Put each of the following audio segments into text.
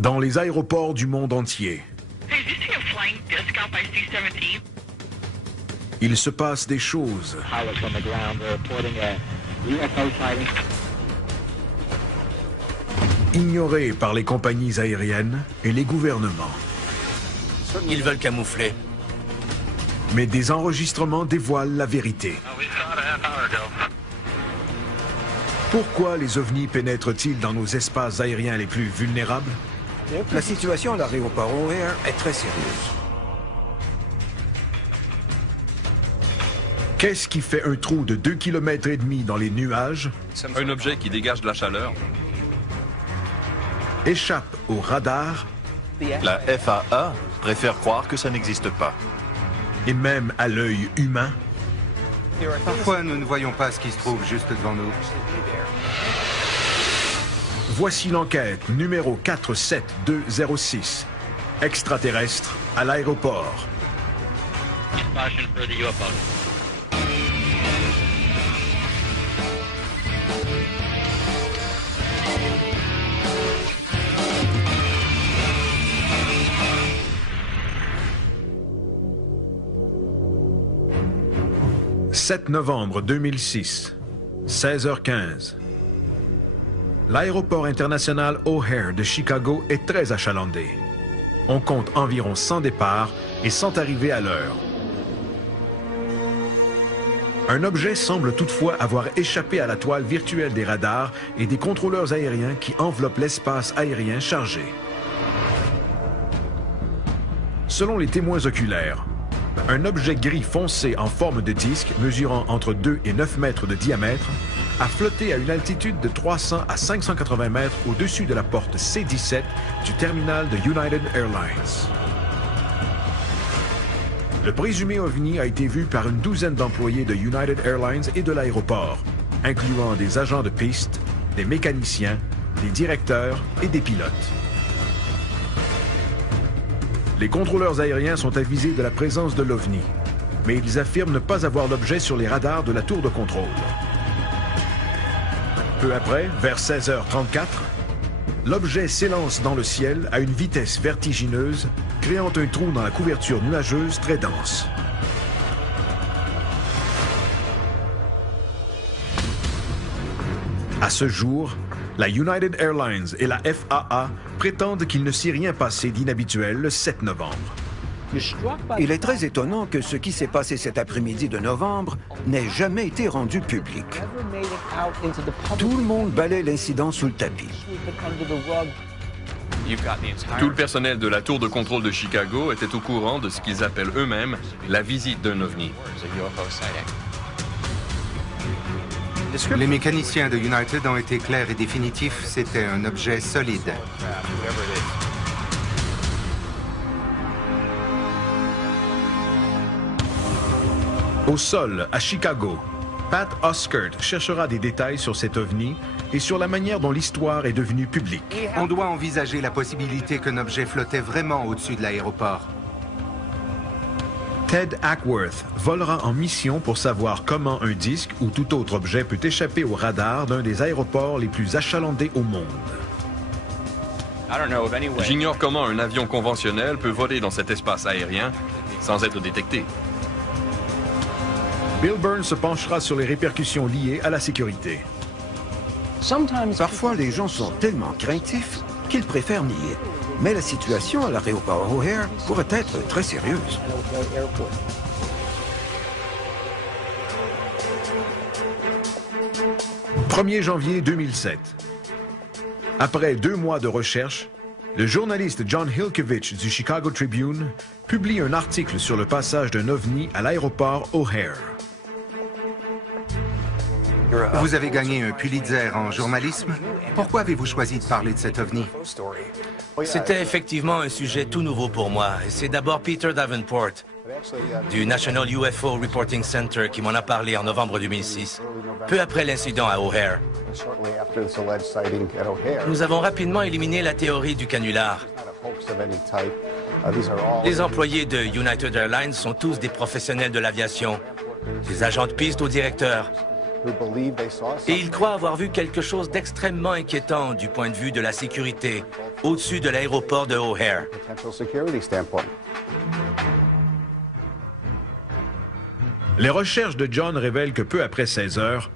Dans les aéroports du monde entier, Hey, did you see a flying disc out by C-17? il se passe des choses. Pilots on the ground are reporting a UFO sighting. Ignorées par les compagnies aériennes et les gouvernements. Ils veulent camoufler. Mais des enregistrements dévoilent la vérité. We saw it a half hour ago. Pourquoi les ovnis pénètrent-ils dans nos espaces aériens les plus vulnérables? La situation à l'aéroport O'Hare est très sérieuse. Qu'est-ce qui fait un trou de 2,5 km dans les nuages, Un objet qui dégage de la chaleur. échappe au radar La FAA préfère croire que ça n'existe pas. et même à l'œil humain? Parfois, nous ne voyons pas ce qui se trouve juste devant nous. Voici l'enquête numéro 47206. Extraterrestre à l'aéroport. Caution for the UFO. « 7 novembre 2006, 16h15. L'aéroport international O'Hare de Chicago est très achalandé. On compte environ 100 départs et 100 arrivées à l'heure. Un objet semble toutefois avoir échappé à la toile virtuelle des radars et des contrôleurs aériens qui enveloppent l'espace aérien chargé. Selon les témoins oculaires, un objet gris foncé en forme de disque, mesurant entre 2 et 9 mètres de diamètre, a flotté à une altitude de 300 à 580 mètres au-dessus de la porte C-17 du terminal de United Airlines. Le présumé OVNI a été vu par une douzaine d'employés de United Airlines et de l'aéroport, incluant des agents de piste, des mécaniciens, des directeurs et des pilotes. Les contrôleurs aériens sont avisés de la présence de l'OVNI, mais ils affirment ne pas avoir l'objet sur les radars de la tour de contrôle. Peu après, vers 16h34, l'objet s'élance dans le ciel à une vitesse vertigineuse, créant un trou dans la couverture nuageuse très dense. À ce jour, la United Airlines et la FAA prétendent qu'il ne s'est rien passé d'inhabituel le 7 novembre. Il est très étonnant que ce qui s'est passé cet après-midi de novembre n'ait jamais été rendu public. Tout le monde balaie l'incident sous le tapis. Tout le personnel de la tour de contrôle de Chicago était au courant de ce qu'ils appellent eux-mêmes la visite d'un ovni. Les mécaniciens de United ont été clairs et définitifs, c'était un objet solide. Au sol, à Chicago, Pat Oskert cherchera des détails sur cet ovni et sur la manière dont l'histoire est devenue publique. On doit envisager la possibilité qu'un objet flottait vraiment au-dessus de l'aéroport. Ted Ackworth volera en mission pour savoir comment un disque ou tout autre objet peut échapper au radar d'un des aéroports les plus achalandés au monde. J'ignore comment un avion conventionnel peut voler dans cet espace aérien sans être détecté. Bill Burns se penchera sur les répercussions liées à la sécurité. Parfois, les gens sont tellement craintifs qu'ils préfèrent nier. Mais la situation à l'aéroport O'Hare pourrait être très sérieuse. « 1er janvier 2007. Après 2 mois de recherche, le journaliste John Hilkevich du Chicago Tribune publie un article sur le passage d'un ovni à l'aéroport O'Hare. Vous avez gagné un Pulitzer en journalisme. Pourquoi avez-vous choisi de parler de cet ovni? C'était effectivement un sujet tout nouveau pour moi. Et c'est d'abord Peter Davenport, du National UFO Reporting Center, qui m'en a parlé en novembre 2006, peu après l'incident à O'Hare. Nous avons rapidement éliminé la théorie du canular. Les employés de United Airlines sont tous des professionnels de l'aviation, des agents de piste au directeur. Et ils croient avoir vu quelque chose d'extrêmement inquiétant du point de vue de la sécurité au-dessus de l'aéroport de O'Hare. Les recherches de John révèlent que peu après 16 heures,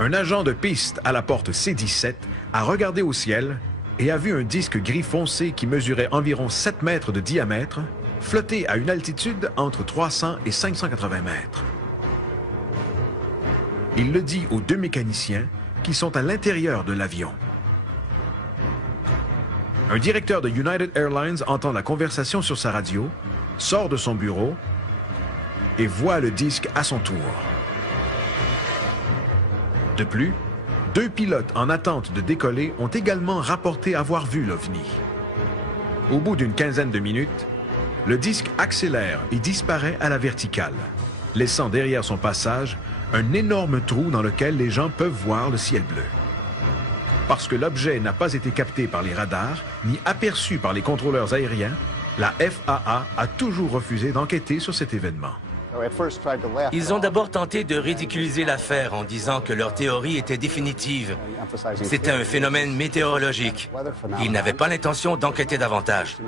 un agent de piste à la porte C-17 a regardé au ciel et a vu un disque gris foncé qui mesurait environ 7 mètres de diamètre flotter à une altitude entre 300 et 580 mètres. Il le dit aux deux mécaniciens qui sont à l'intérieur de l'avion. Un directeur de United Airlines entend la conversation sur sa radio, sort de son bureau et voit le disque à son tour. De plus, deux pilotes en attente de décoller ont également rapporté avoir vu l'OVNI. Au bout d'une quinzaine de minutes, le disque accélère et disparaît à la verticale, laissant derrière son passage un énorme trou dans lequel les gens peuvent voir le ciel bleu. Parce que l'objet n'a pas été capté par les radars ni aperçu par les contrôleurs aériens, la FAA a toujours refusé d'enquêter sur cet événement. Ils ont d'abord tenté de ridiculiser l'affaire en disant que leur théorie était définitive. C'était un phénomène météorologique. Ils n'avaient pas l'intention d'enquêter davantage.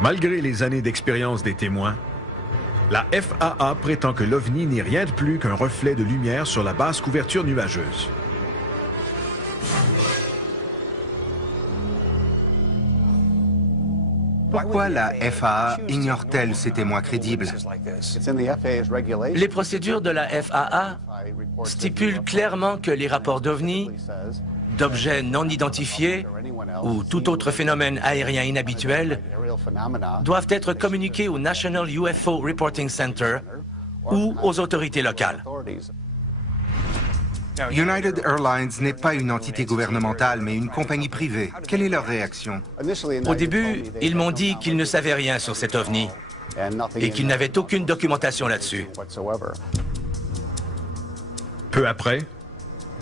Malgré les années d'expérience des témoins, la FAA prétend que l'OVNI n'est rien de plus qu'un reflet de lumière sur la basse couverture nuageuse. Pourquoi la FAA ignore-t-elle ces témoins crédibles? Les procédures de la FAA stipulent clairement que les rapports d'OVNI, d'objets non identifiés ou tout autre phénomène aérien inhabituel doivent être communiqués au National UFO Reporting Center ou aux autorités locales. United Airlines n'est pas une entité gouvernementale, mais une compagnie privée. Quelle est leur réaction? Au début, ils m'ont dit qu'ils ne savaient rien sur cet OVNI et qu'ils n'avaient aucune documentation là-dessus. Peu après,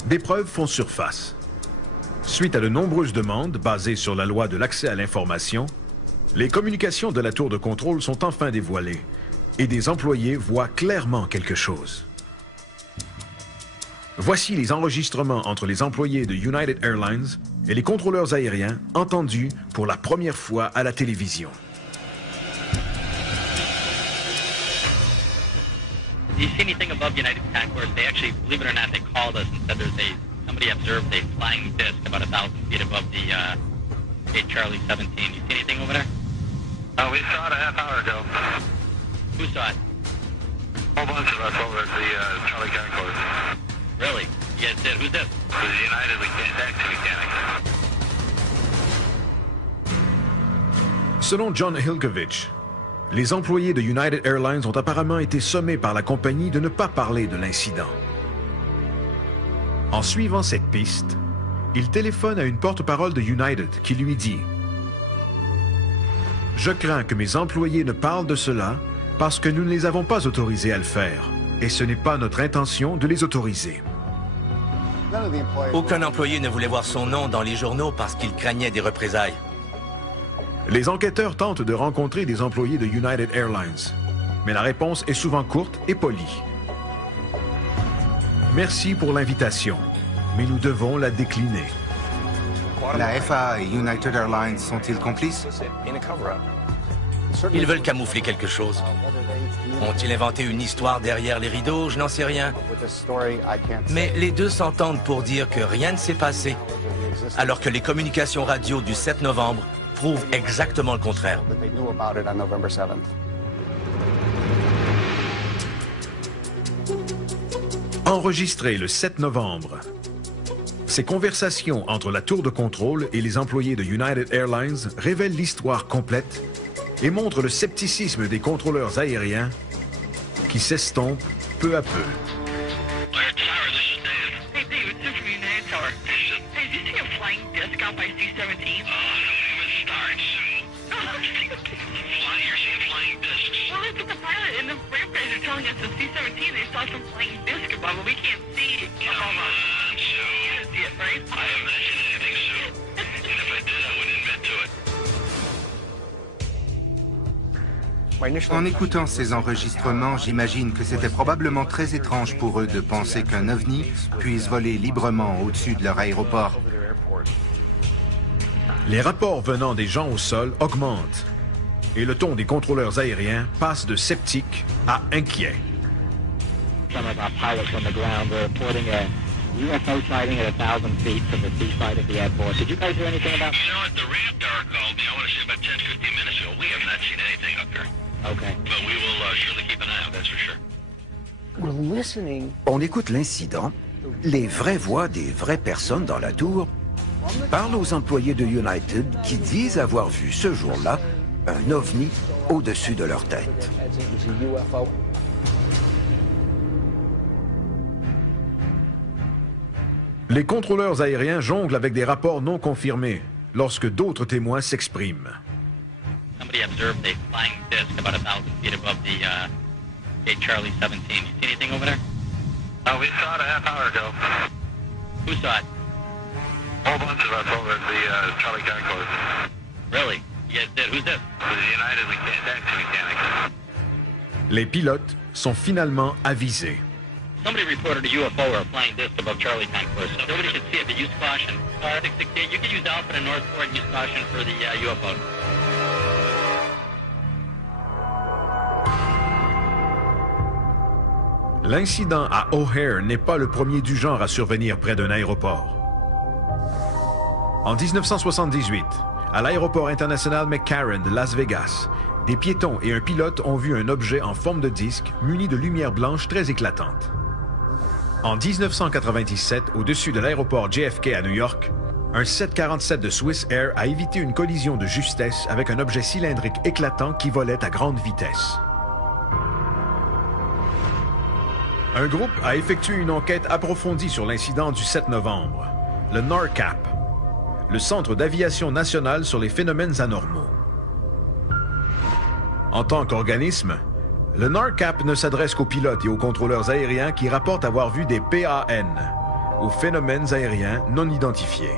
des preuves font surface. Suite à de nombreuses demandes basées sur la loi de l'accès à l'information, les communications de la tour de contrôle sont enfin dévoilées et des employés voient clairement quelque chose. Voici les enregistrements entre les employés de United Airlines et les contrôleurs aériens entendus pour la première fois à la télévision. Do you see anything above United Concourse? They actually, believe it or not, they called us and said somebody observed a flying disc about 1,000 feet above the 8 Charlie 17. You see anything over there? Oh, we saw it a half hour ago. Who saw it? A whole bunch of us over at the Charlie Concourse. Really? You guys did? Who's this? It was United Taxi Mechanics. Selon John Hilkovich, les employés de United Airlines ont apparemment été sommés par la compagnie de ne pas parler de l'incident. En suivant cette piste, il téléphone à une porte-parole de United qui lui dit « Je crains que mes employés ne parlent de cela parce que nous ne les avons pas autorisés à le faire, et ce n'est pas notre intention de les autoriser. » Aucun employé ne voulait voir son nom dans les journaux parce qu'il craignait des représailles. Les enquêteurs tentent de rencontrer des employés de United Airlines, mais la réponse est souvent courte et polie. Merci pour l'invitation, mais nous devons la décliner. La FAA et United Airlines sont-ils complices? Ils veulent camoufler quelque chose. Ont-ils inventé une histoire derrière les rideaux? Je n'en sais rien. Mais les deux s'entendent pour dire que rien ne s'est passé, alors que les communications radio du 7 novembre prouvent exactement le contraire. Enregistré le 7 novembre, ces conversations entre la tour de contrôle et les employés de United Airlines révèlent l'histoire complète et montrent le scepticisme des contrôleurs aériens qui s'estompe peu à peu. Hey, Dave, it's Tim from United Tower. Hey, did you see a flying disc out by C-17? You're seeing flying discs. Well, look at the pilot and the ramp guys are telling us the C-17, they saw some flying disc above it. We can't see above us. You didn't see it, right? I haven't mentioned anything, Sue. And if I did, I wouldn't admit to it. En écoutant ces enregistrements, j'imagine que c'était probablement très étrange pour eux de penser qu'un ovni puisse voler librement au-dessus de leur aéroport. Les rapports venant des gens au sol augmentent et le ton des contrôleurs aériens passe de sceptique à inquiet. Some of our pilots on the ground were reporting a UFO sighting at 1,000 feet from the seaside of the airport. Did you guys hear anything about that? You know what, the ramp tower called me, I want to say about 10, 15 minutes ago. We have not seen anything up here. Okay. But we will surely keep an eye out, that's for sure. On écoute l'incident. Les vraies voix des vraies personnes dans la tour parlent aux employés de United qui disent avoir vu ce jour-là un ovni au-dessus de leur tête. Les contrôleurs aériens jonglent avec des rapports non confirmés lorsque d'autres témoins s'expriment. Somebody observed a flying disc about 1,000 feet above the gate Charlie 17. You see anything over there? We saw it a half hour ago. Who saw it? A whole bunch of us over at the Charlie Concourse. Really? You guys did? Who's this? The United taxi mechanics. Les pilotes sont finalement avisés. Somebody reported a UFO or a flying disc above Charlie Concourse. So nobody should see it, but use caution. 668, you can use Alpha and Northport and use caution for the UFO. L'incident à O'Hare n'est pas le premier du genre à survenir près d'un aéroport. En 1978, à l'aéroport international McCarran de Las Vegas, des piétons et un pilote ont vu un objet en forme de disque muni de lumière blanche très éclatante. En 1997, au-dessus de l'aéroport JFK à New York, un 747 de Swiss Air a évité une collision de justesse avec un objet cylindrique éclatant qui volait à grande vitesse. Un groupe a effectué une enquête approfondie sur l'incident du 7 novembre, le NORCAP, le Centre d'aviation nationale sur les phénomènes anormaux. En tant qu'organisme, le NORCAP ne s'adresse qu'aux pilotes et aux contrôleurs aériens qui rapportent avoir vu des PAN, ou phénomènes aériens non identifiés.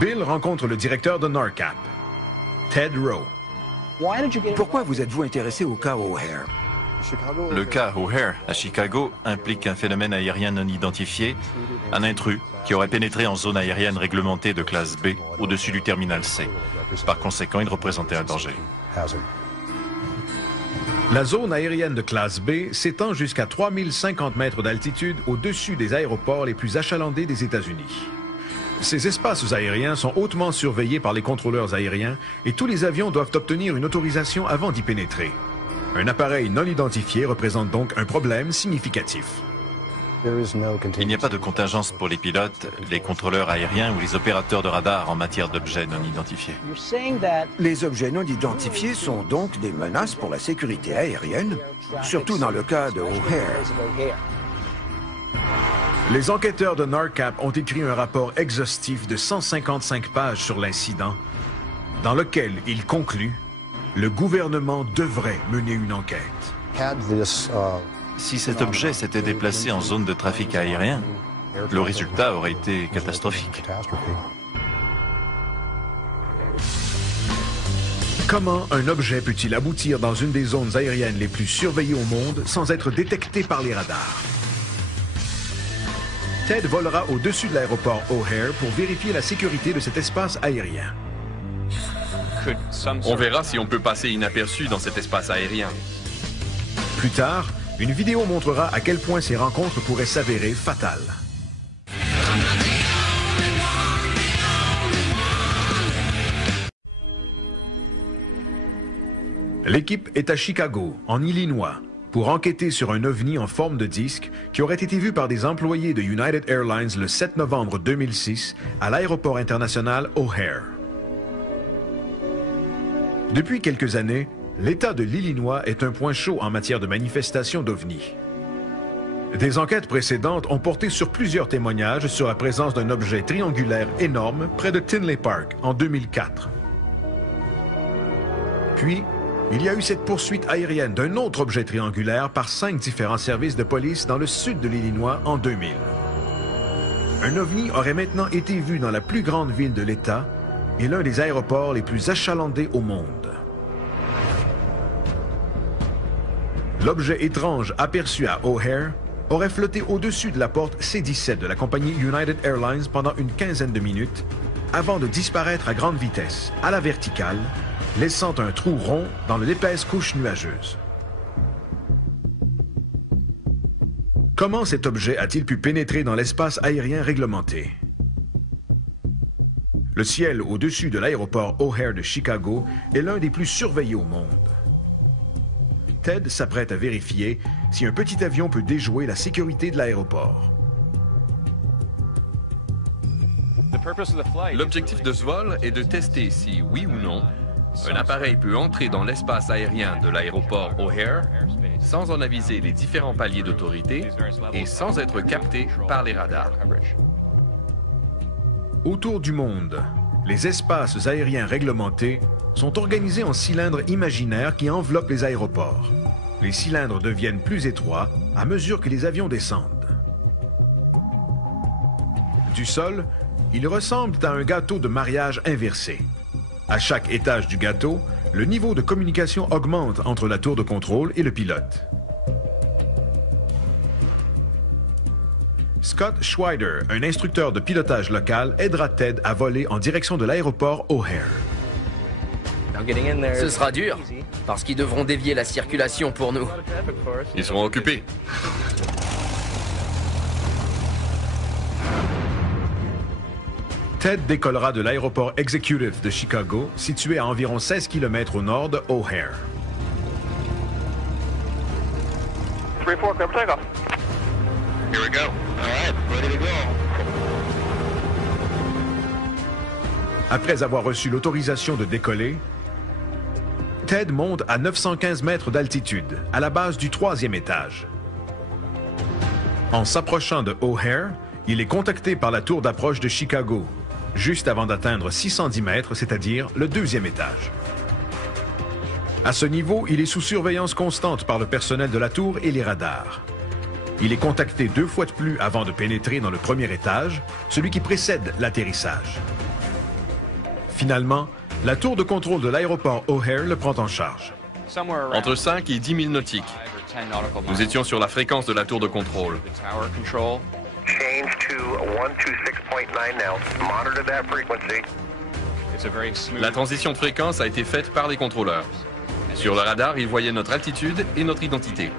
Bill rencontre le directeur de NORCAP, Ted Rowe. Pourquoi vous êtes-vous intéressé au cas O'Hare? Le cas O'Hare à Chicago implique un phénomène aérien non identifié, un intrus qui aurait pénétré en zone aérienne réglementée de classe B au-dessus du terminal C. Par conséquent, il représentait un danger. La zone aérienne de classe B s'étend jusqu'à 3050 mètres d'altitude au-dessus des aéroports les plus achalandés des États-Unis. Ces espaces aériens sont hautement surveillés par les contrôleurs aériens et tous les avions doivent obtenir une autorisation avant d'y pénétrer. Un appareil non identifié représente donc un problème significatif. Il n'y a pas de contingence pour les pilotes, les contrôleurs aériens ou les opérateurs de radar en matière d'objets non identifiés. Les objets non identifiés sont donc des menaces pour la sécurité aérienne, surtout dans le cas de O'Hare. Les enquêteurs de NORCAP ont écrit un rapport exhaustif de 155 pages sur l'incident, dans lequel ils concluent « Le gouvernement devrait mener une enquête ». Si cet objet s'était déplacé en zone de trafic aérien, le résultat aurait été catastrophique. Comment un objet peut-il aboutir dans une des zones aériennes les plus surveillées au monde sans être détecté par les radars? Ted volera au-dessus de l'aéroport O'Hare pour vérifier la sécurité de cet espace aérien. On verra si on peut passer inaperçu dans cet espace aérien. Plus tard, une vidéo montrera à quel point ces rencontres pourraient s'avérer fatales. L'équipe est à Chicago, en Illinois, pour enquêter sur un ovni en forme de disque qui aurait été vu par des employés de United Airlines le 7 novembre 2006 à l'aéroport international O'Hare. Depuis quelques années, l'État de l'Illinois est un point chaud en matière de manifestations d'ovnis. Des enquêtes précédentes ont porté sur plusieurs témoignages sur la présence d'un objet triangulaire énorme près de Tinley Park en 2004. Puis, il y a eu cette poursuite aérienne d'un autre objet triangulaire par 5 différents services de police dans le sud de l'Illinois en 2000. Un ovni aurait maintenant été vu dans la plus grande ville de l'État et l'un des aéroports les plus achalandés au monde. L'objet étrange aperçu à O'Hare aurait flotté au-dessus de la porte C-17 de la compagnie United Airlines pendant une quinzaine de minutes avant de disparaître à grande vitesse, à la verticale, laissant un trou rond dans l'épaisse couche nuageuse. Comment cet objet a-t-il pu pénétrer dans l'espace aérien réglementé? Le ciel au-dessus de l'aéroport O'Hare de Chicago est l'un des plus surveillés au monde. Ted s'apprête à vérifier si un petit avion peut déjouer la sécurité de l'aéroport. L'objectif de ce vol est de tester si, oui ou non, un appareil peut entrer dans l'espace aérien de l'aéroport O'Hare sans en aviser les différents paliers d'autorité et sans être capté par les radars. Autour du monde, les espaces aériens réglementés sont organisés en cylindres imaginaires qui enveloppent les aéroports. Les cylindres deviennent plus étroits à mesure que les avions descendent. Du sol, ils ressemblent à un gâteau de mariage inversé. À chaque étage du gâteau, le niveau de communication augmente entre la tour de contrôle et le pilote. Scott Schweider, un instructeur de pilotage local, aidera Ted à voler en direction de l'aéroport O'Hare. Ce sera dur, parce qu'ils devront dévier la circulation pour nous. Ils seront occupés. Ted décollera de l'aéroport Executive de Chicago, situé à environ 16 km au nord de O'Hare. 3-4, clear for takeoff. Here we go. All right, ready to go. Après avoir reçu l'autorisation de décoller, Ted monte à 915 mètres d'altitude, à la base du 3e étage. En s'approchant de O'Hare, il est contacté par la tour d'approche de Chicago, juste avant d'atteindre 610 mètres, c'est-à-dire le 2e étage. À ce niveau, il est sous surveillance constante par le personnel de la tour et les radars. Il est contacté 2 fois de plus avant de pénétrer dans le 1er étage, celui qui précède l'atterrissage. Finalement, la tour de contrôle de l'aéroport O'Hare le prend en charge. Entre 5 et 10 000 nautiques. Nous étions sur la fréquence de la tour de contrôle. Change to 126.9 now. Monitor that frequency. La transition de fréquence a été faite par les contrôleurs. Sur le radar, ils voyaient notre altitude et notre identité.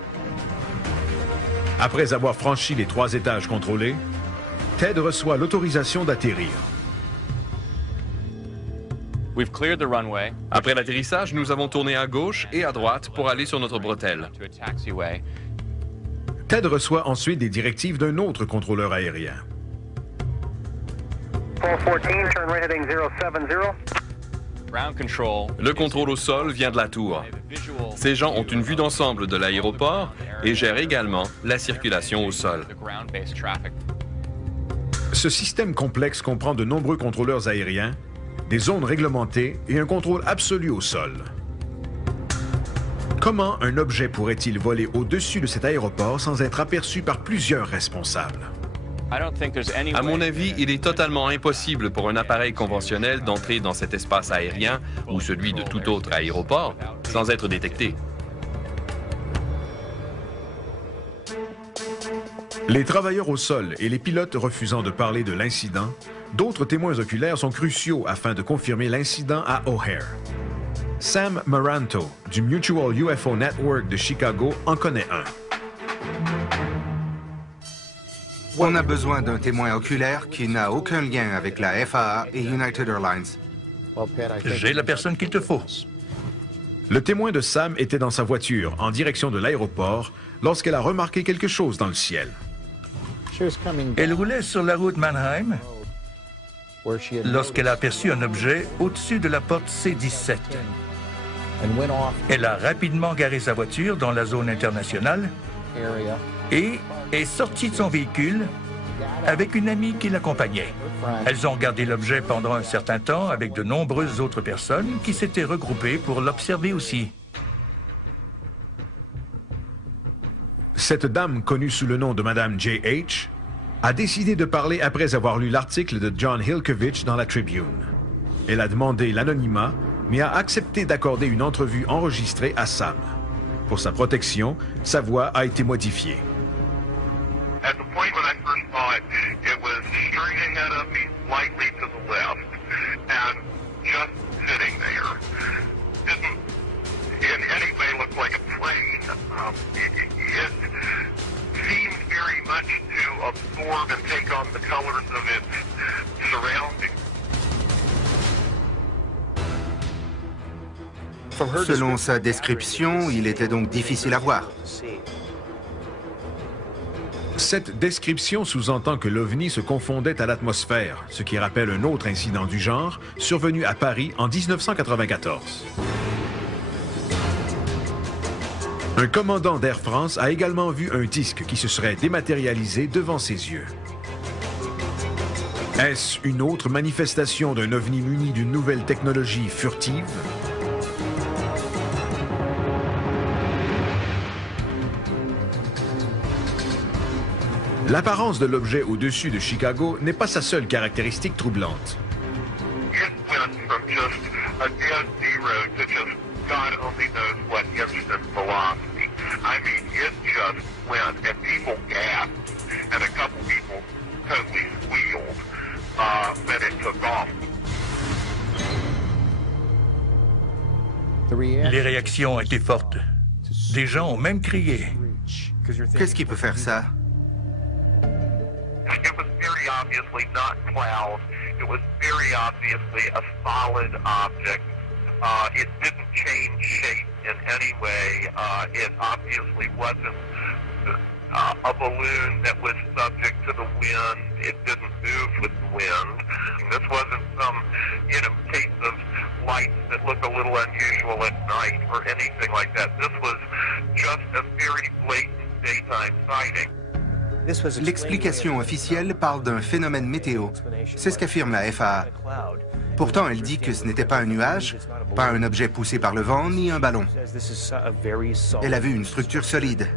Après avoir franchi les 3 étages contrôlés, Ted reçoit l'autorisation d'atterrir. Après l'atterrissage, nous avons tourné à gauche et à droite pour aller sur notre bretelle. Ted reçoit ensuite des directives d'un autre contrôleur aérien. 414, turn right heading 070. Le contrôle au sol vient de la tour. Ces gens ont une vue d'ensemble de l'aéroport et gèrent également la circulation au sol. Ce système complexe comprend de nombreux contrôleurs aériens, des zones réglementées et un contrôle absolu au sol. Comment un objet pourrait-il voler au-dessus de cet aéroport sans être aperçu par plusieurs responsables? À mon avis, il est totalement impossible pour un appareil conventionnel d'entrer dans cet espace aérien ou celui de tout autre aéroport sans être détecté. Les travailleurs au sol et les pilotes refusant de parler de l'incident, d'autres témoins oculaires sont cruciaux afin de confirmer l'incident à O'Hare. Sam Maranto, du Mutual UFO Network de Chicago, en connaît un. On a besoin d'un témoin oculaire qui n'a aucun lien avec la FAA et United Airlines. J'ai la personne qu'il te faut. Le témoin de Sam était dans sa voiture, en direction de l'aéroport, lorsqu'elle a remarqué quelque chose dans le ciel. Elle roulait sur la route Mannheim lorsqu'elle a aperçu un objet au-dessus de la porte C-17. Elle a rapidement garé sa voiture dans la zone internationale et est sortie de son véhicule avec une amie qui l'accompagnait. Elles ont regardé l'objet pendant un certain temps avec de nombreuses autres personnes qui s'étaient regroupées pour l'observer aussi. Cette dame, connue sous le nom de Madame J.H., a décidé de parler après avoir lu l'article de John Hilkovich dans la Tribune. Elle a demandé l'anonymat, mais a accepté d'accorder une entrevue enregistrée à Sam. Pour sa protection, sa voix a été modifiée. At the point when I first saw it, it was straight ahead of me, slightly to the left, and just sitting there. Didn't in any way look like a plane. It seemed very much to absorb and take on the colors of its surroundings. Selon sa description, il était donc difficile à voir. Cette description sous-entend que l'OVNI se confondait à l'atmosphère, ce qui rappelle un autre incident du genre survenu à Paris en 1994. Un commandant d'Air France a également vu un disque qui se serait dématérialisé devant ses yeux. Est-ce une autre manifestation d'un OVNI muni d'une nouvelle technologie furtive? L'apparence de l'objet au-dessus de Chicago n'est pas sa seule caractéristique troublante. It went from just a dead zero to just God only knows what instant velocity. I mean, it just went, and people gasped, and a couple people totally squealed when it took off. Les réactions étaient fortes. Des gens ont même crié. Qu'est-ce qui peut faire ça? It was very obviously not cloud. It was very obviously a solid object. It didn't change shape in any way. It obviously wasn't a balloon that was subject to the wind. It didn't move with the wind. This wasn't some, case of lights that look a little unusual at night or anything like that. This was just a very blatant daytime sighting. L'explication officielle parle d'un phénomène météo. C'est ce qu'affirme la FAA. Pourtant, elle dit que ce n'était pas un nuage, pas un objet poussé par le vent, ni un ballon. Elle a vu une structure solide.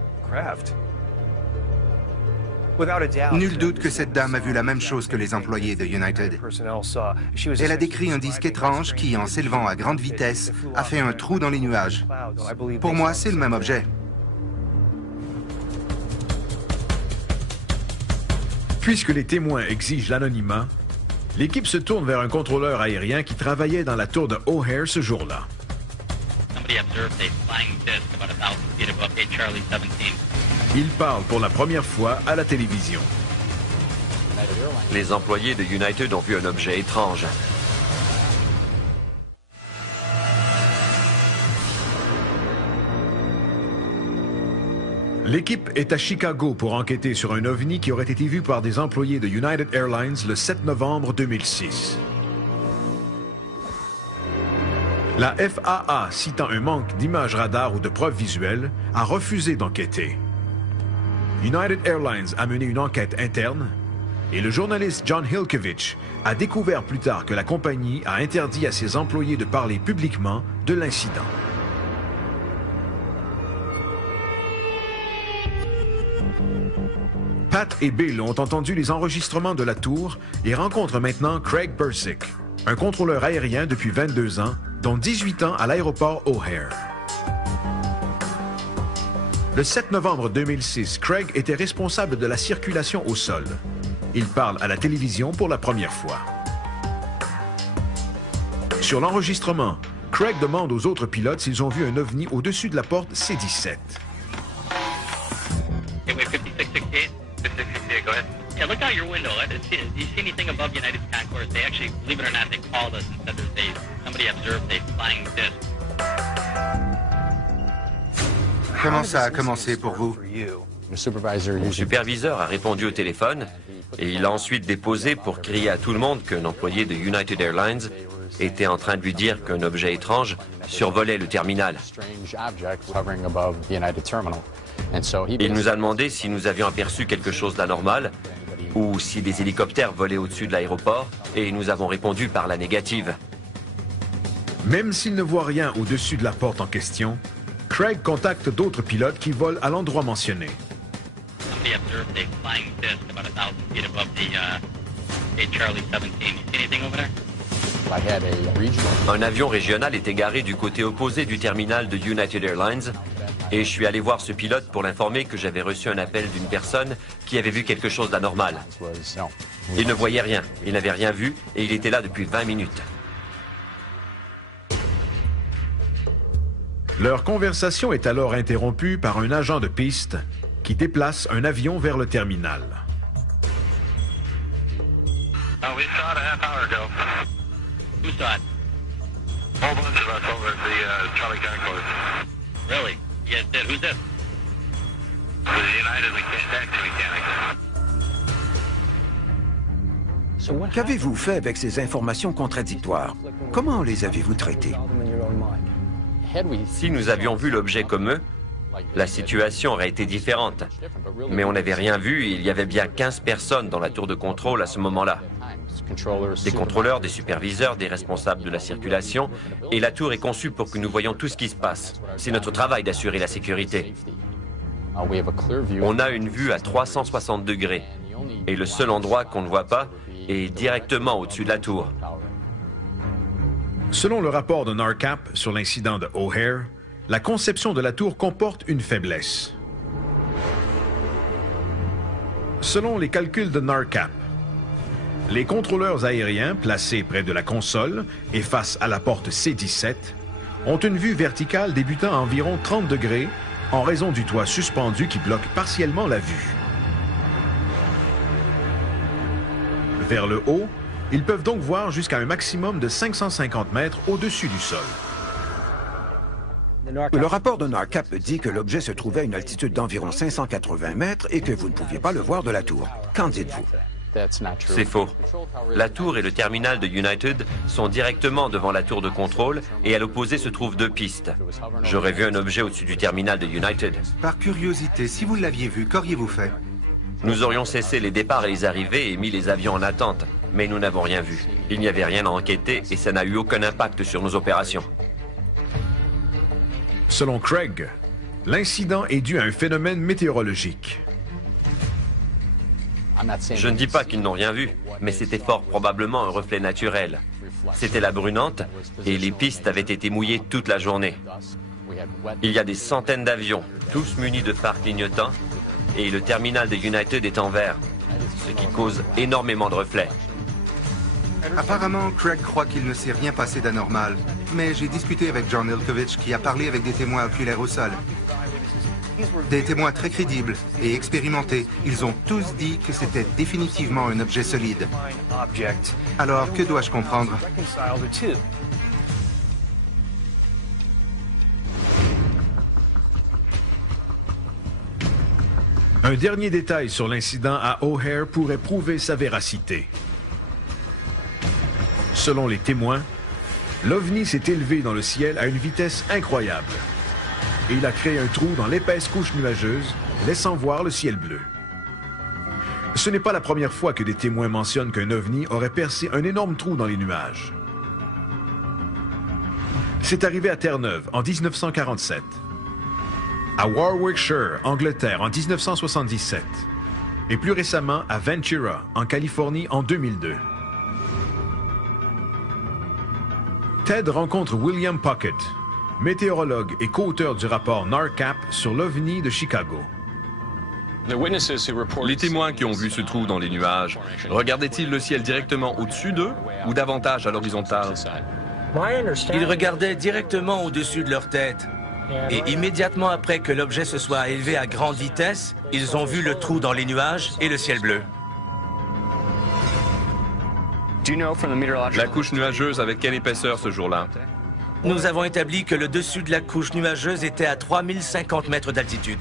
Nul doute que cette dame a vu la même chose que les employés de United. Elle a décrit un disque étrange qui, en s'élevant à grande vitesse, a fait un trou dans les nuages. Pour moi, c'est le même objet. Puisque les témoins exigent l'anonymat, l'équipe se tourne vers un contrôleur aérien qui travaillait dans la tour de O'Hare ce jour-là. Il parle pour la première fois à la télévision. Les employés de United ont vu un objet étrange. L'équipe est à Chicago pour enquêter sur un OVNI qui aurait été vu par des employés de United Airlines le 7 novembre 2006. La FAA, citant un manque d'images radar ou de preuves visuelles, a refusé d'enquêter. United Airlines a mené une enquête interne et le journaliste John Hilkovich a découvert plus tard que la compagnie a interdit à ses employés de parler publiquement de l'incident. Pat et Bill ont entendu les enregistrements de la tour et rencontrent maintenant Craig Bursick, un contrôleur aérien depuis 22 ans, dont 18 ans à l'aéroport O'Hare. Le 7 novembre 2006, Craig était responsable de la circulation au sol. Il parle à la télévision pour la première fois. Sur l'enregistrement, Craig demande aux autres pilotes s'ils ont vu un OVNI au-dessus de la porte C-17. Go ahead. Yeah, look out your window. Do you see anything above United Concourse? They actually, believe it or not, they called us and said somebody observed a flying disc. Comment ça a commencé pour vous? Mon superviseur a répondu au téléphone et il a ensuite déposé pour crier à tout le monde qu'un employé de United Airlines était en train de lui dire qu'un objet étrange survolait le terminal. Il nous a demandé si nous avions aperçu quelque chose d'anormal ou si des hélicoptères volaient au-dessus de l'aéroport et nous avons répondu par la négative. Même s'il ne voit rien au-dessus de la porte en question, Craig contacte d'autres pilotes qui volent à l'endroit mentionné. somebody observed a flying disc about 1,000 feet above the a Charlie 17. You see anything over there? Un avion régional était garé du côté opposé du terminal de United Airlines et je suis allé voir ce pilote pour l'informer que j'avais reçu un appel d'une personne qui avait vu quelque chose d'anormal. Il ne voyait rien, il n'avait rien vu et il était là depuis 20 minutes. Leur conversation est alors interrompue par un agent de piste qui déplace un avion vers le terminal. We saw it a half hour ago. Who saw it? A whole bunch of us over at the Charlie Concourse. Really? You guys did? Who's this? The United Taxi Mechanics. Qu'avez-vous fait avec ces informations contradictoires? Comment les avez-vous traitées? Si nous avions vu l'objet comme eux, la situation aurait été différente. Mais on n'avait rien vu et il y avait bien 15 personnes dans la tour de contrôle à ce moment-là. Des contrôleurs, des superviseurs, des responsables de la circulation. Et la tour est conçue pour que nous voyions tout ce qui se passe. C'est notre travail d'assurer la sécurité. On a une vue à 360 degrés. Et le seul endroit qu'on ne voit pas est directement au-dessus de la tour. Selon le rapport de NARCAP sur l'incident de O'Hare, la conception de la tour comporte une faiblesse. Selon les calculs de NARCAP, les contrôleurs aériens placés près de la console et face à la porte C-17 ont une vue verticale débutant à environ 30 degrés en raison du toit suspendu qui bloque partiellement la vue. Vers le haut, ils peuvent donc voir jusqu'à un maximum de 550 mètres au-dessus du sol. Le rapport de NARCAP dit que l'objet se trouvait à une altitude d'environ 580 mètres et que vous ne pouviez pas le voir de la tour. Qu'en dites-vous? C'est faux. La tour et le terminal de United sont directement devant la tour de contrôle et à l'opposé se trouvent deux pistes. J'aurais vu un objet au-dessus du terminal de United. Par curiosité, si vous l'aviez vu, qu'auriez-vous fait? Nous aurions cessé les départs et les arrivées et mis les avions en attente, mais nous n'avons rien vu. Il n'y avait rien à enquêter et ça n'a eu aucun impact sur nos opérations. Selon Craig, l'incident est dû à un phénomène météorologique. Je ne dis pas qu'ils n'ont rien vu, mais c'était fort probablement un reflet naturel. C'était la brunante et les pistes avaient été mouillées toute la journée. Il y a des centaines d'avions, tous munis de phares clignotants, et le terminal de United est en vert, ce qui cause énormément de reflets. Apparemment, Craig croit qu'il ne s'est rien passé d'anormal. Mais j'ai discuté avec John Ilkovich qui a parlé avec des témoins oculaires au sol. Des témoins très crédibles et expérimentés. Ils ont tous dit que c'était définitivement un objet solide. Alors, que dois-je comprendre? Un dernier détail sur l'incident à O'Hare pourrait prouver sa véracité. Selon les témoins, l'OVNI s'est élevé dans le ciel à une vitesse incroyable. Et il a créé un trou dans l'épaisse couche nuageuse, laissant voir le ciel bleu. Ce n'est pas la première fois que des témoins mentionnent qu'un OVNI aurait percé un énorme trou dans les nuages. C'est arrivé à Terre-Neuve en 1947, à Warwickshire, Angleterre, en 1977, et plus récemment à Ventura, en Californie, en 2002. Ted rencontre William Puckett, météorologue et co-auteur du rapport NARCAP sur l'OVNI de Chicago. Les témoins qui ont vu ce trou dans les nuages, regardaient-ils le ciel directement au-dessus d'eux ou davantage à l'horizontale? Ils regardaient directement au-dessus de leur tête. Et immédiatement après que l'objet se soit élevé à grande vitesse, ils ont vu le trou dans les nuages et le ciel bleu. La couche nuageuse avait quelle épaisseur ce jour-là? Nous avons établi que le dessus de la couche nuageuse était à 3050 mètres d'altitude.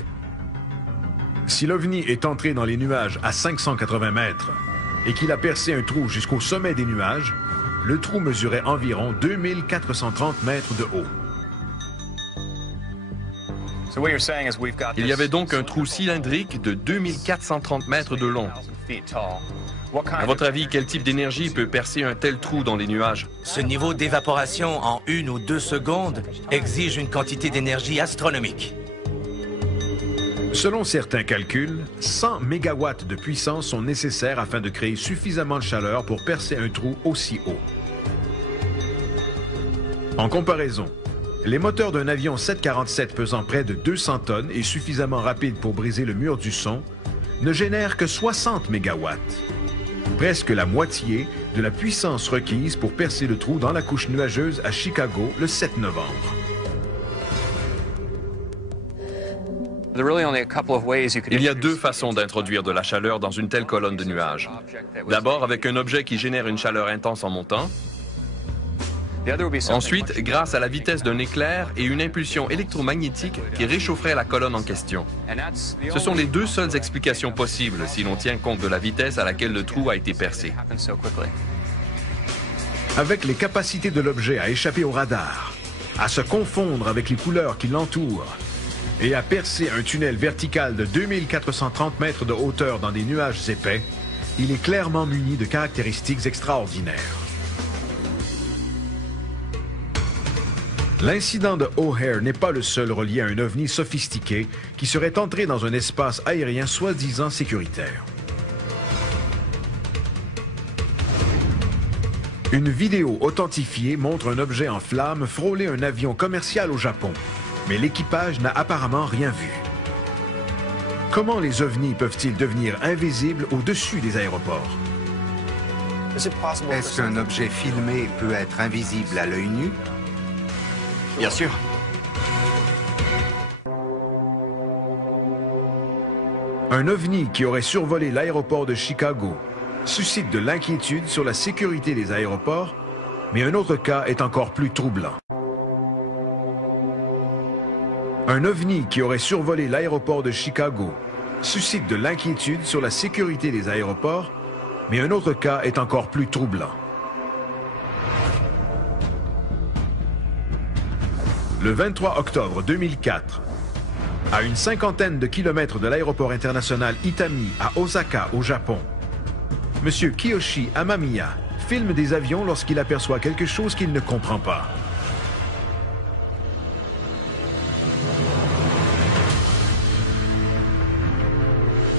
Si l'OVNI est entré dans les nuages à 580 mètres et qu'il a percé un trou jusqu'au sommet des nuages, le trou mesurait environ 2430 mètres de haut. Il y avait donc un trou cylindrique de 2430 mètres de long. À votre avis, quel type d'énergie peut percer un tel trou dans les nuages? Ce niveau d'évaporation en 1 ou 2 secondes exige une quantité d'énergie astronomique. Selon certains calculs, 100 mégawatts de puissance sont nécessaires afin de créer suffisamment de chaleur pour percer un trou aussi haut. En comparaison, les moteurs d'un avion 747 pesant près de 200 tonnes et suffisamment rapides pour briser le mur du son ne génèrent que 60 mégawatts, presque la moitié de la puissance requise pour percer le trou dans la couche nuageuse à Chicago le 7 novembre. Il y a deux façons d'introduire de la chaleur dans une telle colonne de nuages. D'abord avec un objet qui génère une chaleur intense en montant. Ensuite, grâce à la vitesse d'un éclair et une impulsion électromagnétique qui réchaufferait la colonne en question. Ce sont les deux seules explications possibles si l'on tient compte de la vitesse à laquelle le trou a été percé. Avec les capacités de l'objet à échapper au radar, à se confondre avec les couleurs qui l'entourent et à percer un tunnel vertical de 2430 mètres de hauteur dans des nuages épais, il est clairement muni de caractéristiques extraordinaires. L'incident de O'Hare n'est pas le seul relié à un ovni sophistiqué qui serait entré dans un espace aérien soi-disant sécuritaire. Une vidéo authentifiée montre un objet en flammes frôler un avion commercial au Japon, mais l'équipage n'a apparemment rien vu. Comment les ovnis peuvent-ils devenir invisibles au-dessus des aéroports? Est-ce qu'un objet filmé peut être invisible à l'œil nu? Bien sûr. Un ovni qui aurait survolé l'aéroport de Chicago suscite de l'inquiétude sur la sécurité des aéroports, mais un autre cas est encore plus troublant. Un ovni qui aurait survolé l'aéroport de Chicago suscite de l'inquiétude sur la sécurité des aéroports, mais un autre cas est encore plus troublant. Le 23 octobre 2004, à une cinquantaine de kilomètres de l'aéroport international Itami à Osaka, au Japon, M. Kiyoshi Amamiya filme des avions lorsqu'il aperçoit quelque chose qu'il ne comprend pas.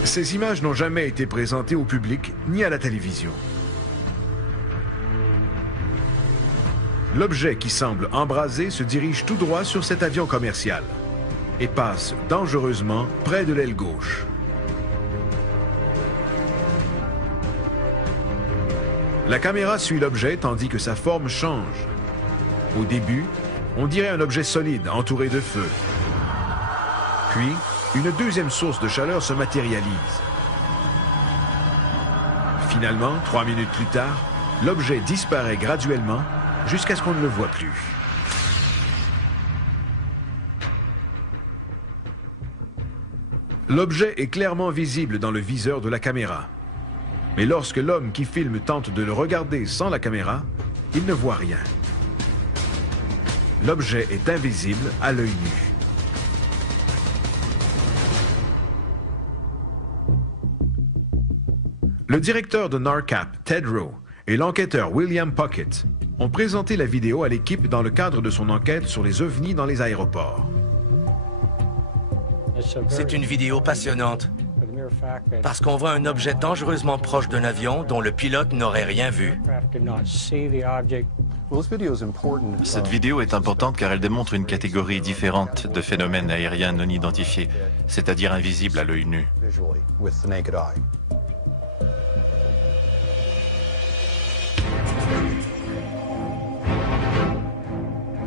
Ces images n'ont jamais été présentées au public ni à la télévision. L'objet qui semble embrasé se dirige tout droit sur cet avion commercial et passe dangereusement près de l'aile gauche. La caméra suit l'objet tandis que sa forme change. Au début, on dirait un objet solide entouré de feu. Puis, une deuxième source de chaleur se matérialise. Finalement, 3 minutes plus tard, l'objet disparaît graduellement jusqu'à ce qu'on ne le voit plus. L'objet est clairement visible dans le viseur de la caméra. Mais lorsque l'homme qui filme tente de le regarder sans la caméra, il ne voit rien. L'objet est invisible à l'œil nu. Le directeur de NARCAP, Ted Rowe, et l'enquêteur William Puckett ont présenté la vidéo à l'équipe dans le cadre de son enquête sur les ovnis dans les aéroports. C'est une vidéo passionnante, parce qu'on voit un objet dangereusement proche d'un avion dont le pilote n'aurait rien vu. Cette vidéo est importante car elle démontre une catégorie différente de phénomènes aériens non identifiés, c'est-à-dire invisibles à l'œil nu.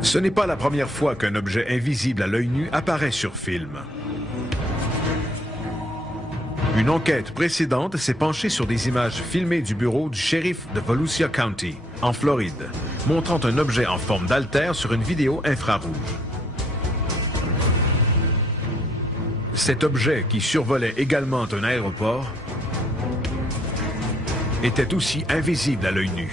Ce n'est pas la première fois qu'un objet invisible à l'œil nu apparaît sur film. Une enquête précédente s'est penchée sur des images filmées du bureau du shérif de Volusia County, en Floride, montrant un objet en forme d'haltère sur une vidéo infrarouge. Cet objet, qui survolait également un aéroport, était aussi invisible à l'œil nu.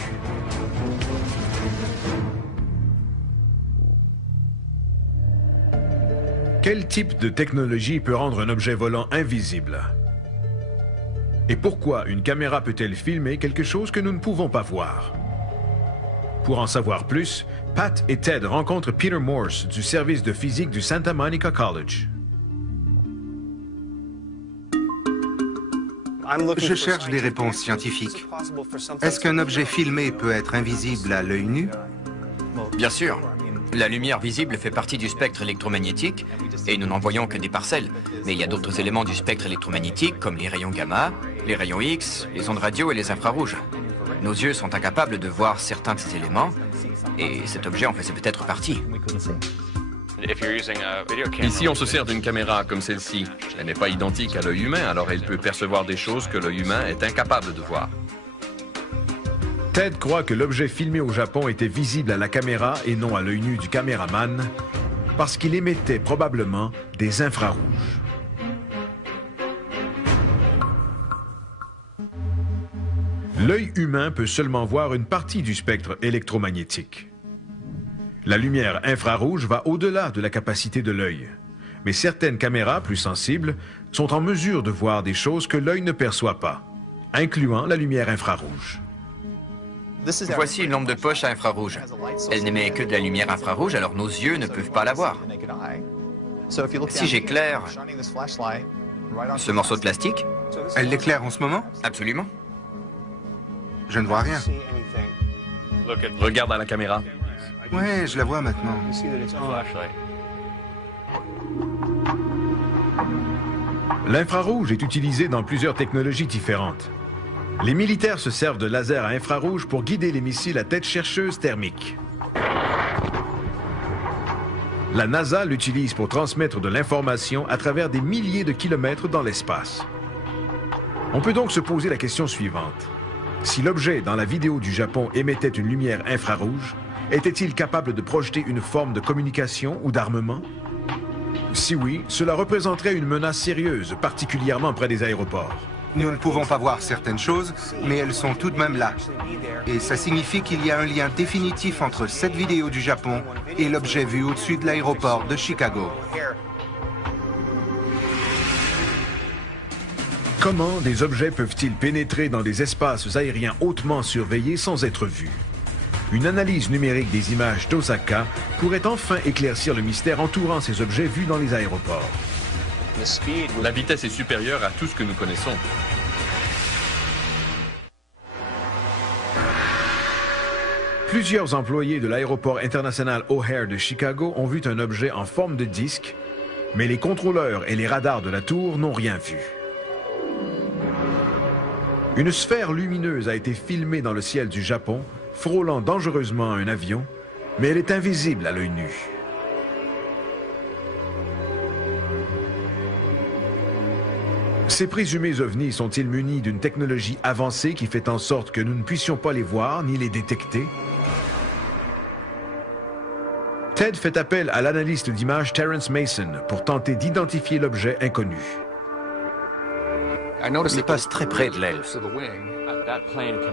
Quel type de technologie peut rendre un objet volant invisible? Et pourquoi une caméra peut-elle filmer quelque chose que nous ne pouvons pas voir? Pour en savoir plus, Pat et Ted rencontrent Peter Morse du service de physique du Santa Monica College. Je cherche des réponses scientifiques. Est-ce qu'un objet filmé peut être invisible à l'œil nu? Bien sûr. La lumière visible fait partie du spectre électromagnétique et nous n'en voyons que des parcelles. Mais il y a d'autres éléments du spectre électromagnétique comme les rayons gamma, les rayons X, les ondes radio et les infrarouges. Nos yeux sont incapables de voir certains de ces éléments et cet objet en faisait peut-être partie. Ici, on se sert d'une caméra comme celle-ci. Elle n'est pas identique à l'œil humain, alors elle peut percevoir des choses que l'œil humain est incapable de voir. Ted croit que l'objet filmé au Japon était visible à la caméra et non à l'œil nu du caméraman parce qu'il émettait probablement des infrarouges. L'œil humain peut seulement voir une partie du spectre électromagnétique. La lumière infrarouge va au-delà de la capacité de l'œil, mais certaines caméras plus sensibles sont en mesure de voir des choses que l'œil ne perçoit pas, incluant la lumière infrarouge. Voici une lampe de poche à infrarouge. Elle n'émet que de la lumière infrarouge, alors nos yeux ne peuvent pas la voir. Si j'éclaire ce morceau de plastique... Elle l'éclaire en ce moment? Absolument. Je ne vois rien. Regarde à la caméra. Ouais, je la vois maintenant. L'infrarouge est utilisé dans plusieurs technologies différentes. Les militaires se servent de lasers à infrarouge pour guider les missiles à tête chercheuse thermique. La NASA l'utilise pour transmettre de l'information à travers des milliers de kilomètres dans l'espace. On peut donc se poser la question suivante. Si l'objet dans la vidéo du Japon émettait une lumière infrarouge, était-il capable de projeter une forme de communication ou d'armement? Si oui, cela représenterait une menace sérieuse, particulièrement près des aéroports. Nous ne pouvons pas voir certaines choses, mais elles sont tout de même là. Et ça signifie qu'il y a un lien définitif entre cette vidéo du Japon et l'objet vu au-dessus de l'aéroport de Chicago. Comment des objets peuvent-ils pénétrer dans des espaces aériens hautement surveillés sans être vus? Une analyse numérique des images d'Osaka pourrait enfin éclaircir le mystère entourant ces objets vus dans les aéroports. La vitesse est supérieure à tout ce que nous connaissons. Plusieurs employés de l'aéroport international O'Hare de Chicago ont vu un objet en forme de disque, mais les contrôleurs et les radars de la tour n'ont rien vu. Une sphère lumineuse a été filmée dans le ciel du Japon, frôlant dangereusement un avion, mais elle est invisible à l'œil nu. Ces présumés ovnis sont-ils munis d'une technologie avancée qui fait en sorte que nous ne puissions pas les voir ni les détecter? Ted fait appel à l'analyste d'images Terrence Mason pour tenter d'identifier l'objet inconnu. Il passe très près de l'aile.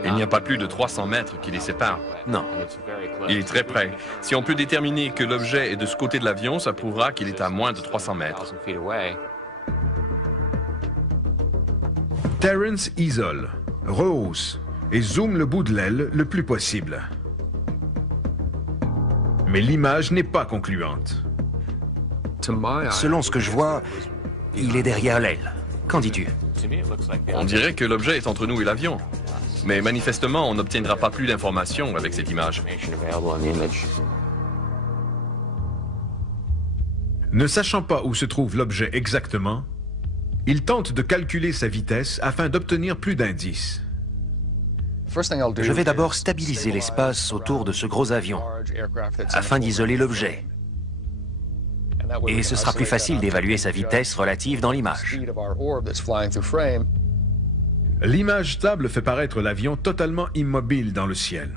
Il n'y a pas plus de 300 mètres qui les séparent. Non. Il est très près. Si on peut déterminer que l'objet est de ce côté de l'avion, ça prouvera qu'il est à moins de 300 mètres. Terrence isole, rehausse et zoome le bout de l'aile le plus possible. Mais l'image n'est pas concluante. Selon ce que je vois, il est derrière l'aile. Qu'en dis-tu? On dirait que l'objet est entre nous et l'avion. Mais manifestement, on n'obtiendra pas plus d'informations avec cette image. Ne sachant pas où se trouve l'objet exactement, il tente de calculer sa vitesse afin d'obtenir plus d'indices. Je vais d'abord stabiliser l'espace autour de ce gros avion, afin d'isoler l'objet. Et ce sera plus facile d'évaluer sa vitesse relative dans l'image. L'image stable fait paraître l'avion totalement immobile dans le ciel.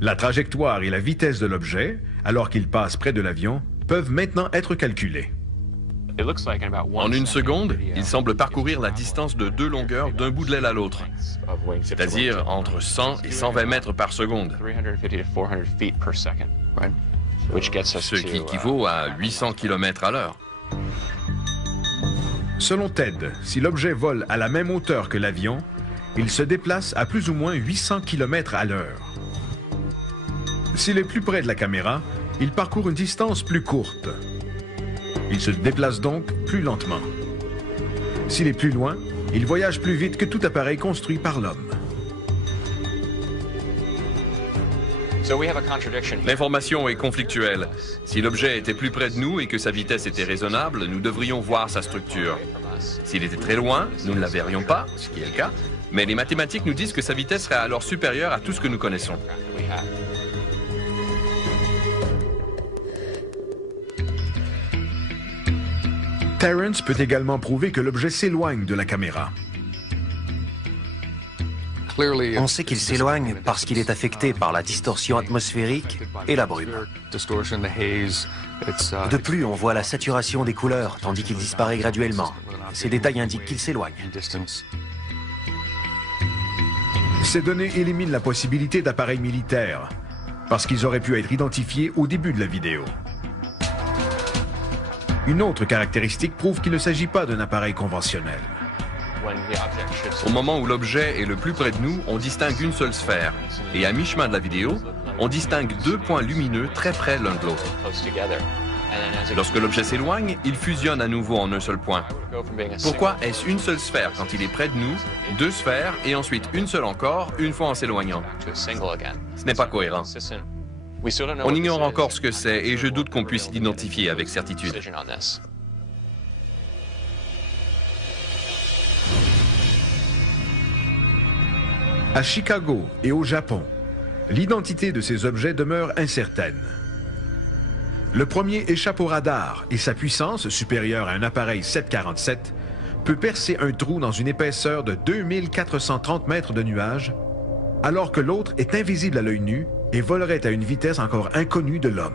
La trajectoire et la vitesse de l'objet, alors qu'il passe près de l'avion, peuvent maintenant être calculées. En une seconde, il semble parcourir la distance de 2 longueurs d'un bout de l'aile à l'autre, c'est-à-dire entre 100 et 120 mètres par seconde, ce qui équivaut à 800 km à l'heure. Selon Ted, si l'objet vole à la même hauteur que l'avion, il se déplace à plus ou moins 800 km à l'heure. S'il est plus près de la caméra, il parcourt une distance plus courte. Il se déplace donc plus lentement. S'il est plus loin, Il voyage plus vite que tout appareil construit par l'homme. L'information est conflictuelle. Si l'objet était plus près de nous et que sa vitesse était raisonnable, nous devrions voir sa structure. S'il était très loin, nous ne la verrions pas, ce qui est le cas, mais les mathématiques nous disent que sa vitesse serait alors supérieure à tout ce que nous connaissons. Terrence peut également prouver que l'objet s'éloigne de la caméra. On sait qu'il s'éloigne parce qu'il est affecté par la distorsion atmosphérique et la brume. De plus, on voit la saturation des couleurs, tandis qu'il disparaît graduellement. Ces détails indiquent qu'il s'éloigne. Ces données éliminent la possibilité d'appareils militaires, parce qu'ils auraient pu être identifiés au début de la vidéo. Une autre caractéristique prouve qu'il ne s'agit pas d'un appareil conventionnel. Au moment où l'objet est le plus près de nous, on distingue une seule sphère. Et à mi-chemin de la vidéo, on distingue deux points lumineux très près l'un de l'autre. Lorsque l'objet s'éloigne, il fusionne à nouveau en un seul point. Pourquoi est-ce une seule sphère quand il est près de nous, deux sphères et ensuite une seule encore, une fois en s'éloignant? Ce n'est pas cohérent. On ignore encore ce que c'est et je doute qu'on puisse l'identifier avec certitude. À Chicago et au Japon, l'identité de ces objets demeure incertaine. Le premier échappe au radar et sa puissance, supérieure à un appareil 747, peut percer un trou dans une épaisseur de 2430 mètres de nuages, alors que l'autre est invisible à l'œil nu et volerait à une vitesse encore inconnue de l'homme.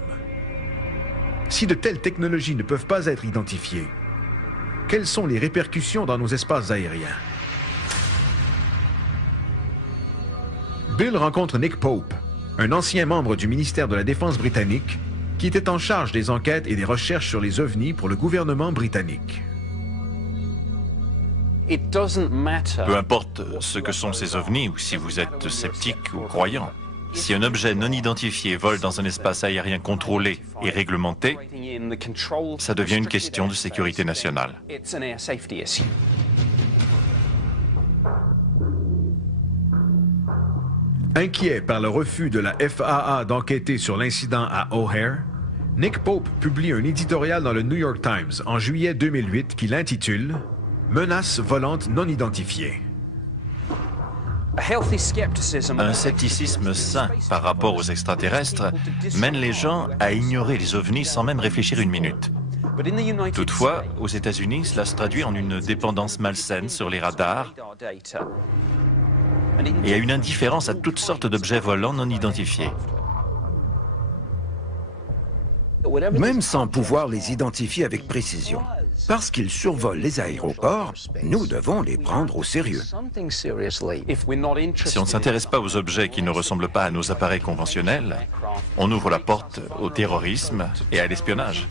Si de telles technologies ne peuvent pas être identifiées, quelles sont les répercussions dans nos espaces aériens? Bill rencontre Nick Pope, un ancien membre du ministère de la Défense britannique qui était en charge des enquêtes et des recherches sur les ovnis pour le gouvernement britannique. Peu importe ce que sont ces ovnis ou si vous êtes sceptique ou croyant, si un objet non identifié vole dans un espace aérien contrôlé et réglementé, ça devient une question de sécurité nationale. Inquiet par le refus de la FAA d'enquêter sur l'incident à O'Hare, Nick Pope publie un éditorial dans le New York Times en juillet 2008 qu'il intitule « Menaces volantes non identifiées ». Un scepticisme sain par rapport aux extraterrestres mène les gens à ignorer les ovnis sans même réfléchir une minute. Toutefois, aux États-Unis, cela se traduit en une dépendance malsaine sur les radars et à une indifférence à toutes sortes d'objets volants non identifiés. Même sans pouvoir les identifier avec précision, parce qu'ils survolent les aéroports, nous devons les prendre au sérieux. Si on ne s'intéresse pas aux objets qui ne ressemblent pas à nos appareils conventionnels, on ouvre la porte au terrorisme et à l'espionnage.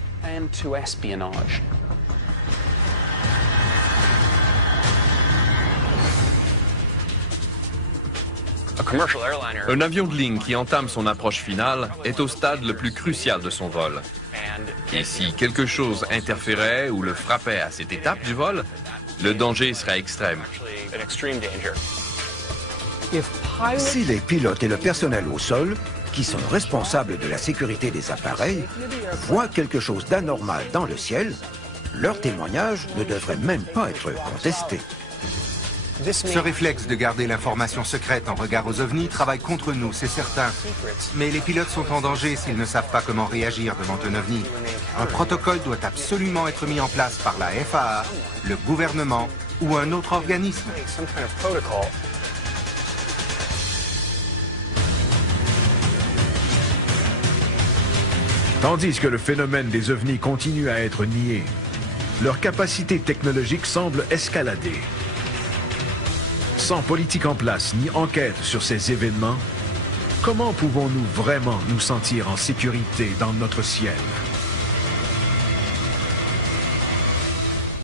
Un avion de ligne qui entame son approche finale est au stade le plus crucial de son vol. Et si quelque chose interférait ou le frappait à cette étape du vol, le danger serait extrême. Si les pilotes et le personnel au sol, qui sont responsables de la sécurité des appareils, voient quelque chose d'anormal dans le ciel, leur témoignage ne devrait même pas être contesté. Ce réflexe de garder l'information secrète en regard aux ovnis travaille contre nous, c'est certain. Mais les pilotes sont en danger s'ils ne savent pas comment réagir devant un ovni. Un protocole doit absolument être mis en place par la FAA, le gouvernement ou un autre organisme. Tandis que le phénomène des ovnis continue à être nié, leur capacité technologique semble escalader. Sans politique en place ni enquête sur ces événements, comment pouvons-nous vraiment nous sentir en sécurité dans notre ciel?